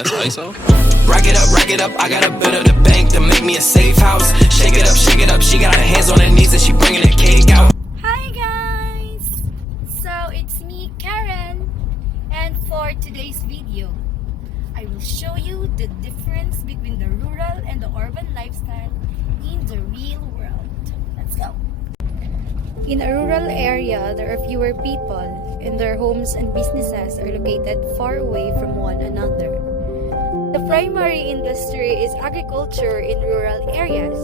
That's ISO. Rack it up, I got a bit of the bank to make me a safe house. Shake it up, she got her hands on her knees and she bringing the cake out. Hi guys! So it's me, Karen, and for today's video, I will show you the difference between the rural and the urban lifestyle in the real world. Let's go! In a rural area, there are fewer people, and their homes and businesses are located far away from one another. The primary industry is agriculture in rural areas,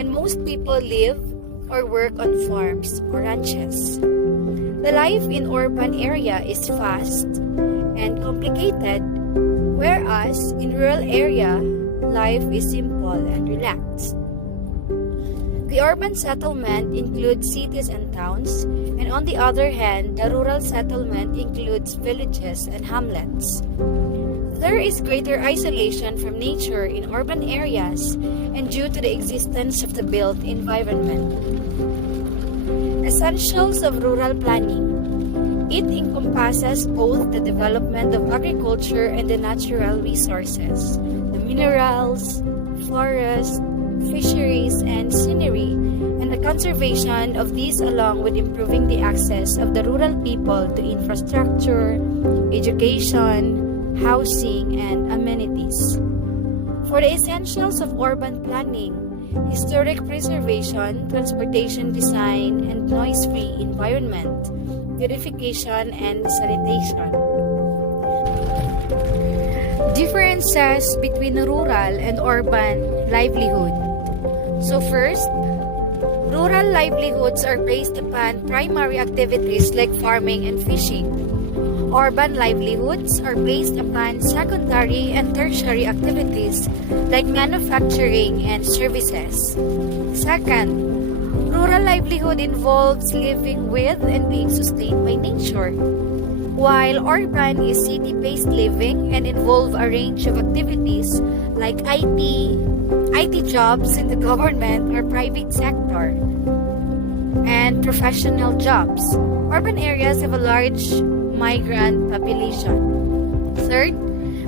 and most people live or work on farms or ranches. The life in urban area is fast and complicated, whereas in rural area, life is simple and relaxed. The urban settlement includes cities and towns, and on the other hand, the rural settlement includes villages and hamlets. There is greater isolation from nature in urban areas and due to the existence of the built environment. Essentials of rural planning. It encompasses both the development of agriculture and the natural resources, the minerals, forests, fisheries, and scenery, and the conservation of these along with improving the access of the rural people to infrastructure, education, housing, and amenities. For the essentials of urban planning, historic preservation, transportation design, and noise-free environment, purification, and sanitation. Differences between rural and urban livelihood. So first, rural livelihoods are based upon primary activities like farming and fishing. Urban livelihoods are based upon secondary and tertiary activities like manufacturing and services. Second, rural livelihood involves living with and being sustained by nature, while urban is city-based living and involve a range of activities like IT jobs in the government or private sector, and professional jobs. Urban areas have a large migrant population. Third,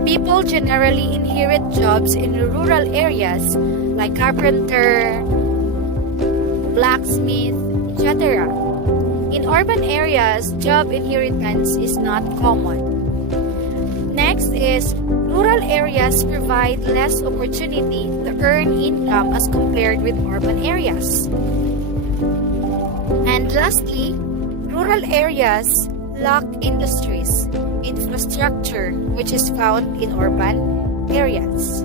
people generally inherit jobs in rural areas like carpenter, blacksmith, etc. In urban areas, job inheritance is not common. Next is, rural areas provide less opportunity to earn income as compared with urban areas. And lastly, rural areas lack industries, infrastructure, which is found in urban areas.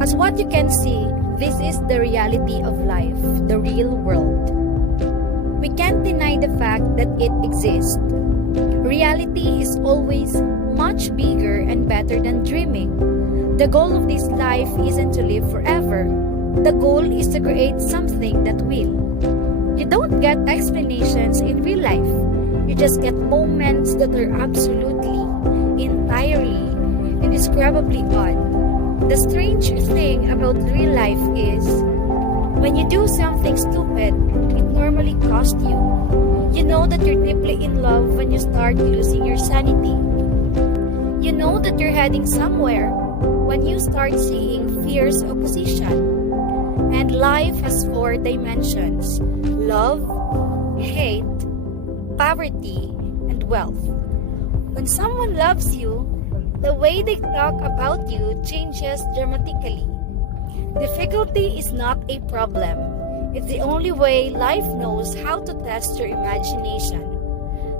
As what you can see, this is the reality of life, the real world. We can't deny the fact that it exists. Reality is always much bigger and better than dreaming. The goal of this life isn't to live forever. The goal is to create something that will. You don't get explanations in real life. You just get moments that are absolutely, entirely, indescribably odd. The strange thing about real life is, when you do something stupid, it normally costs you. You know that you're deeply in love when you start losing your sanity. You know that you're heading somewhere when you start seeing fierce opposition. And life has 4 dimensions: love, hate, poverty, and wealth. When someone loves you, the way they talk about you changes dramatically. Difficulty is not a problem. It's the only way life knows how to test your imagination.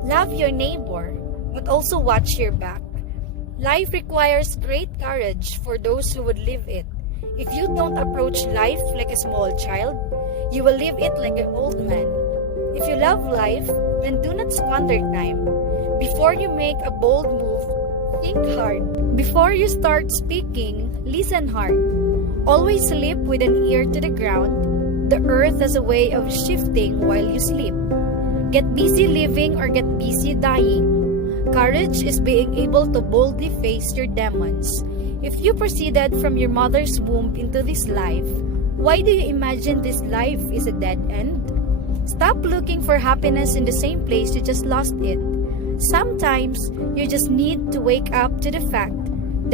Love your neighbor, but also watch your back. Life requires great courage for those who would live it. If you don't approach life like a small child, you will live it like an old man. If you love life, then do not squander time. Before you make a bold move, think hard. Before you start speaking, listen hard. Always sleep with an ear to the ground. The earth has a way of shifting while you sleep. Get busy living or get busy dying. Courage is being able to boldly face your demons. If you proceeded from your mother's womb into this life, why do you imagine this life is a dead end? Stop looking for happiness in the same place you just lost it. Sometimes, you just need to wake up to the fact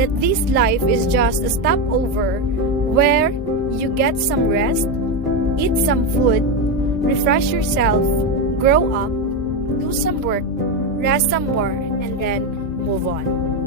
that this life is just a stopover where you get some rest, eat some food, refresh yourself, grow up, do some work, rest some more, and then move on.